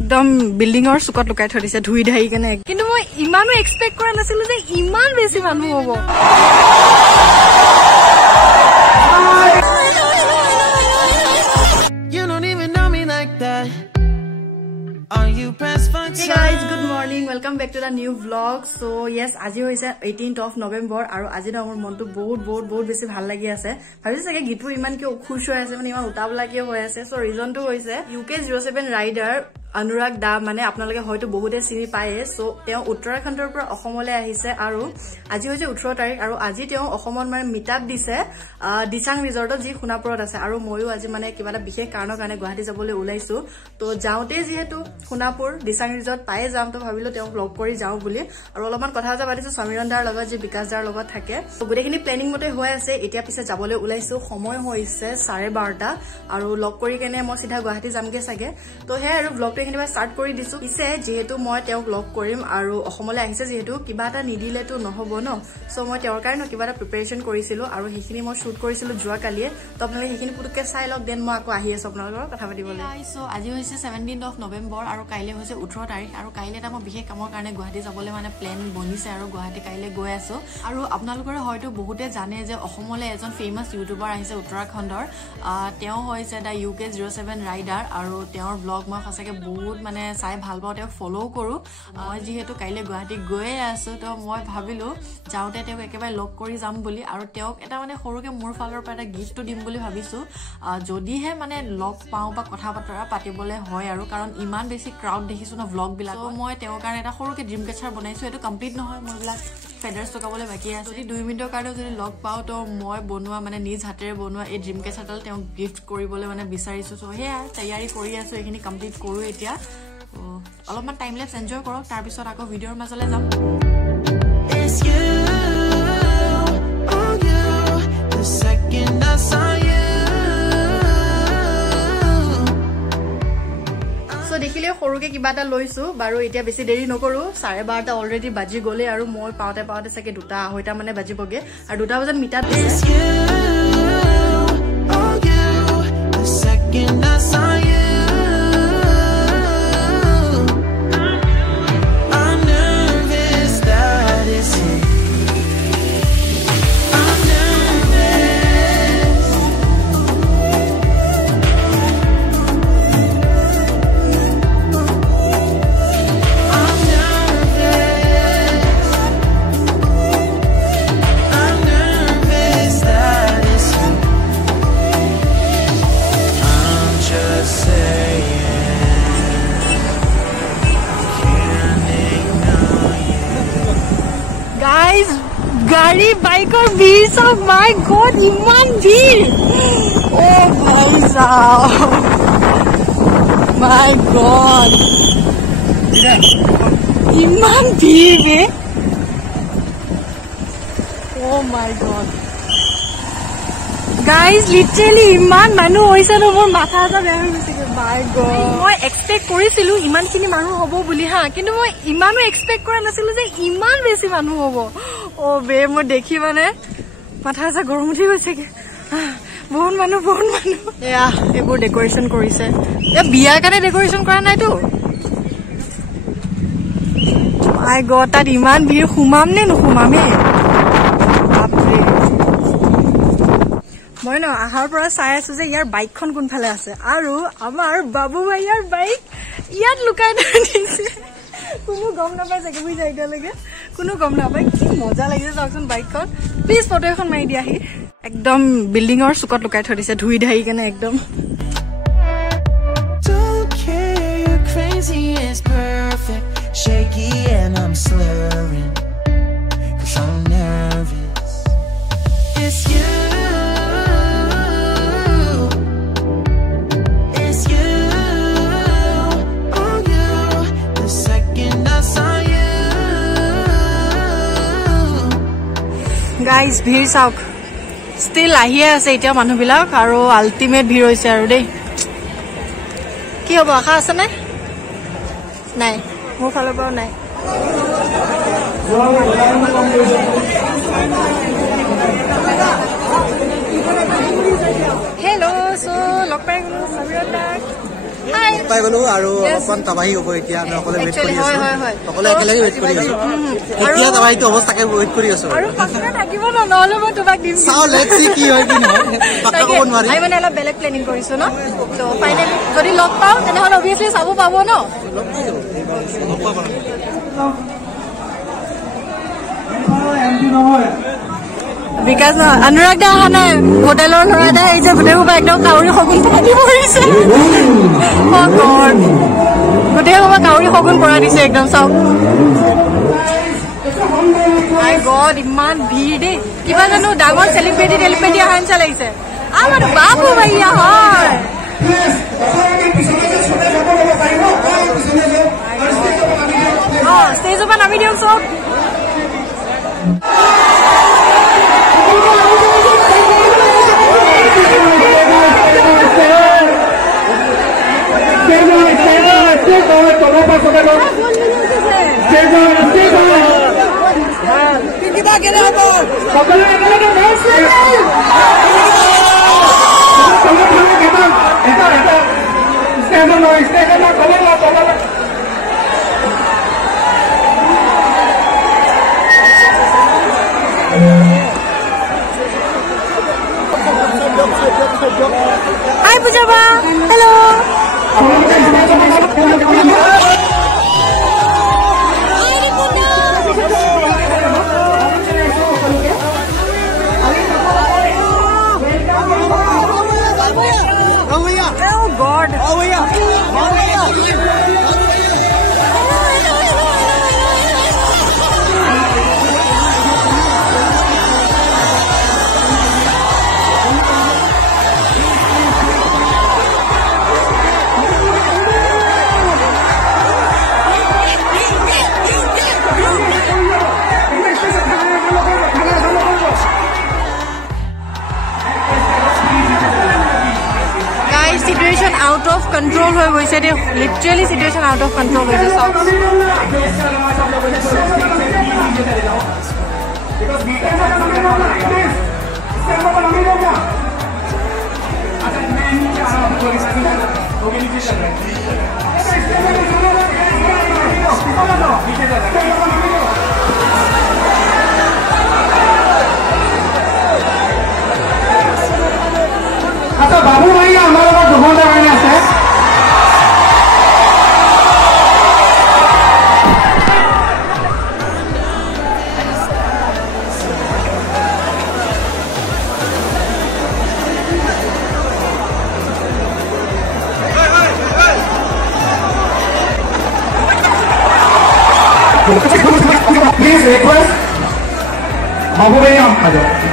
একদম বিল্ডিঙৰ চুকত লুকাই থৈ দিছে ধুই ধাই কেনে কিন্তু মই ইমানো এক্সপেক্ট কৰা নাছিলো যে ইমান বেছি মানুহ হ'ব You don't even know me like that. Are you pressed for time? Hey guys, good morning. Welcome back to the new vlog. So yes, আজি হৈছে 18th of November আৰু আজি মোৰ মনটো বহুত বেছি ভাল লাগি আছে ভাবিছে চাগে গীতবোৰ ইমান কি খুশ হৈ আছে মানে ইমান উতাবলা কি হৈ আছে সো ৰিজনটো হৈছে UK07 ৰাইডাৰ অনুৰাগ দা মানে আপোনালোকে হয়তো বহুতে চিনি পায় সো তেওঁ উত্তৰাখণ্ডৰ পৰা অসমলৈ আহিছে আৰু আজি হৈছে 18 তাৰিখ আৰু আজি তেওঁ অসমত মানে মিটাপ দিছে দিচাং ৰিজৰ্টত যি খুনাপুৰত আছে আৰু ময়ো আজি মানে কিবা এটা বিশেষ কাৰণৰ কাৰণে গুৱাহাটী যাবলৈ ওলাইছো তো যাওঁতে যেহেতু খুনাপুৰ দিচাং ৰিজৰ্ট পায়ে যাম তো ভাবিলো তেওঁ ব্লগ কৰি যাওঁ বুলি আৰু অলপমান কথা পাতিছো সমীৰণ দাৰ লগত যে বিকাশ দাৰ লগত থাকে তো গোটেইখিনি প্লেনিং মতে হৈ আছে এতিয়া পিছে যাবলৈ ওলাইছো সময় হৈছে 12:30 আৰু লগ কৰি কেনে মই সিধা গুৱাহাটী যামগে চাগে তো হে আৰু ব্লগ একেবাৰে স্টাৰ্ট কৰি দিছো পিছে যেহেতু মই তেওঁক লগ কৰিম আৰু অসমলৈ আহিছে যেহেতু কিবা এটা নিদিলেতো নহব ন সো মই তেওঁৰ কাৰণে কিবা এটা প্ৰিপাৰেচন কৰিছিলো আৰু সেইখিনি মই শুট কৰিছিলো যোৱা কালিয়ে তো আপোনালোকে সেইখিনি পুতুকে চাই লওক দেন মই আকৌ আহি আছো আপোনালোকৰ কথা পাতিবলৈ সো আজি হৈছে 17th of November আৰু কাইলে হৈছে 18 তাৰিখ আৰু কাইলে এটা মই বিশেষ কামৰ কাৰণে গুৱাহাটী যাবলৈ মানে প্ল্যান বনিছে আৰু গুৱাহাটী কাইলে গৈ আছো আৰু আপোনালোকৰ হয়তো বহুতে জানে যে অসমলৈ এজন ফেমাস ইউটিউবাৰ আহিছে উত্তৰাখণ্ডৰ তেওঁ হৈছে দা UK07 ৰাইডাৰ আৰু তেওঁৰ ব্লগ মই সঁচাকে বহুত মানে চাই ভাল পাওঁ তেওঁক ফলো কৰো মই যেহেতু কাইলে গুৱাহাটী গৈ আছো তো মই ভাবিলো যাওঁতে তেওঁক একেবাৰে লগ কৰি যাম বুলি আৰু তেওঁক এটা মানে সৰুকে মোৰ ফালৰ পৰা এটা গিফ্টটো দিম বুলি ভাবিছো যদিহে মানে লগ পাওঁ বা কথা বতৰা পাতিবলৈ হয় আৰু কাৰণ ইমান বেছি ক্ৰাউড দেখিছো না ব্লগ বিলাক মই তেওঁৰ কাৰণে এটা সৰুকে ড্ৰিম কেচাৰ বনাইছো এটো কমপ্লিট নহয় মোৰ বিলাক ফেডাৰ্স টকাবলৈ বাকি আছে যদি 2 মিনিটৰ কাৰণে যদি লগ পাওঁ তো মই বনোৱা মানে নিজ হাতেৰে বনোৱা এই ড্ৰিম কেচাৰডাল তেওঁক গিফ্ট কৰিবলৈ মানে বিচাৰিছো সো হেয়া তৈয়াৰী কৰি আছো এইখিনি কমপ্লিট কৰো এতিয়া অলপমান টাইমলেছ এনজয় কৰক তাৰ পিছত আকৌ ভিডিঅ'ৰ মাজলৈ যাম It's you, oh you, the second I saw you. So দেখিলে সৰুকে কিবা এটা লৈছো বাৰু এতিয়া বেছি দেৰি নকৰো 12:30 অলৰেডি বাজি গলে আৰু মই পাওতে চাগে 2:30 মানে বাজিবগে আৰু 2 বজাত মিটাপ দিছে It's you, oh you, the second I saw you. I'm nervous that it's you. I'm nervous. I'm nervous. I'm nervous that it's you. I'm just saying, can't ignore you. Guys গাড়ী বাইকৰ ভিৰ সব মাই god ইমান ভিৰ ও ভাই সাহেব মাই god ইমান ভিৰ বে ও মাই গড গাইজ লিটাৰেলি ইমান মানুহ হৈছে ন মোৰ মাথা এটা বেয়া হৈ গৈছে মাই গড মই এক্সপেক্ট কৰিছিলো ইমানখিনি মানুহ হ'ব বুলি হা কিন্তু মই ইমানো এক্সপেক্ট কৰা নাছিলো যে ইমান বেছি মানুহ হ'ব ও বে মই দেখি মানে মাথা এটা গৰম উঠি গৈছে বহুত মানুহ এয়া এইবোৰ ডেকৰেশ্যন কৰিছে এ বিয়াৰ কাৰণে ডেকৰেশ্যন কৰা নাইতো মাই গড তাত ইমান ভিৰ সোমাম নে নোসোমামে মই ন আহাৰ পৰা চাই আছো যে ইয়াৰ বাইকখন কোনফালে আছে আৰু আমাৰ বাবু ভাইয়াৰ বাইক ইয়াত লুকাই দিছে কোনো গম নাপায় চাগে বুজি যায় এতিয়ালৈকে কোনো গম নাপায় কি মজা লাগিছে চাওকচোন বাইকখন প্লিজ ফটো এখন মাৰি দিয়া আহি একদম বিল্ডিঙৰ চুকত লুকাই থৈ দিছে ধুই ধাই কেনে একদম Don't care, you're crazy, it's perfect. Shaky and I'm slurring, 'cause I'm nervous. It's you. It's you, oh you, the second I saw you. Guys ভিৰ চাওক ষ্টিল আহিয়ে আছে এতিয়া মানুহবিলাক আৰু আল্টিমেট ভিৰ হৈছে আৰু দেই কি হ'ব আশা আছে নাই মোৰ ফালৰ পৰা নাই হেল্ল' সো লগ পাই গ'লো সমীৰণ দাক পাই গলো আৰু অকণ তাবাহী হ'ব এতিয়া আমি অকলে ৱেইট কৰি আছো অকলে একেলগে ৱেইট কৰি আছো এতিয়া তাবাহীটো হ'ব তাকে ৱেইট কৰি আছো আৰু পাছতে থাকিব ন নহলে মই তোমাক দিম চাও লেটস সি কি হয় কি নহয় পাত্তা ক'ব নোৱাৰি আমি মানে অলপ বেলেগ প্লেনিং কৰিছো ন তো ফাইনালি যদি লগ পাও তেনেহলে অবভিয়াছলি চাব পাব ন বিকাশ ন অনুৰাগ দা অহা নাই হোটেলৰ ল'ৰা এটা আহিছে গোটেই সোপা একদম কাউৰী শগুন পাতি পৰিছে গোটেই সোপা কাউৰী শগুন পৰা দিছে একদম চাওক মাই গড ইমান ভিৰ দেই কিবা জানো ডাঙৰ চেলিব্ৰিটি অহা নিচিনা লাগিছে আমাৰ বাবু ভাইয়া হয় ষ্টেজৰ পৰা নামি দিয়ক চব Hi Pujaba, hello. Oh God. Oh yeah. Situation out of control হৈ গৈছে দে literally situation out of control হৈছে সব अच्छा बाबू भैया हमारे पास 2 घंटा आने से प्लीज रिक्वेस्ट बाबू भैया आ जाओ